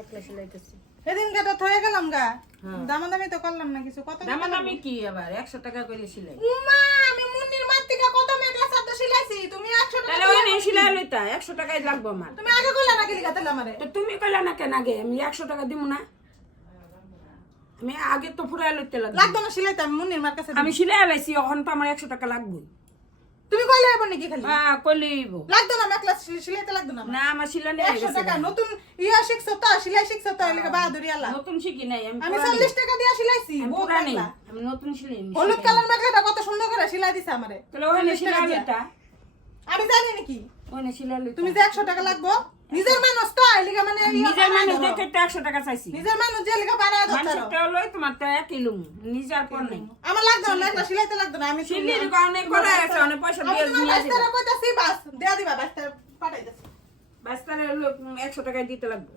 একলা সেলাইতেছি। সেদিন গেটা থয়ে গেলাম গা দামাদামি তো করলাম না কিছু কত দামাদামি কি আবার 100 টাকা করে সিলাই। উমা আমি মুন্নির মার থেকে কত মেঘলা সাদা সিলাইছি তুমি 100 টাকা তাহলে ওই নেই সিলাই লইতা 100 টাকাই লাগবে আমার। তুমি আগে কইলা না গেলি গাতে আমারে তো তুমি কইলা না কেন আগে আমি 100 টাকা দিব না? আমি আগে তো ফুরাই লইতে লাগবে। লাগতো না সিলাইতে আমি মুন্নির মার কাছে আমি সিলাই লাইছি এখন তো আমার 100 টাকা লাগবে। তুমি কইলে এবার নাকি খালি হ্যাঁ কইলেইব। লাগতো না মেঘলা সিলাইতে লাগতো না না আমার সিলাই নেই 100 টাকা নতুন ইয়া শিখছো তো সিলাই শিখছো তো এলাকা বাহাদুরি আল্লাহ নতুন শিখি নাই আমি 40 টাকা দিয়া সিলাইছি ও পুরানি আমি নতুন সিলাই নি। হলুদ কালার মেঘলাটা কত সুন্দর করে সিলাই দিছে আমারে তাহলে ওই নেই সিলাই লইতা আমি জানি নাকি ওই নেই সিলাই লইতা। তুমি যে 100 টাকা লাগবো নিজের মানুষ তো এলাকা মানে নিজের মানুষ দেখে তো 100 টাকা চাইছি। নিজের মানুষ যে এলাকা বাড়া মানুষের ধরতারো টাকা লই তোমার তো একই লুম নিজের পর নাই। আমার লাগতো না মেঘলা সিলাইতে লাগতো না আমি সিলির কারণে করে আছে অনেক পয়সা দিয়ে নিয়ে আসি। বাস্তারা কইতাছি বাস দেয়া দিবা বাস্তারা পাঠাইতাছি বাস্তারে 100 টাকা দিতে লাগবে।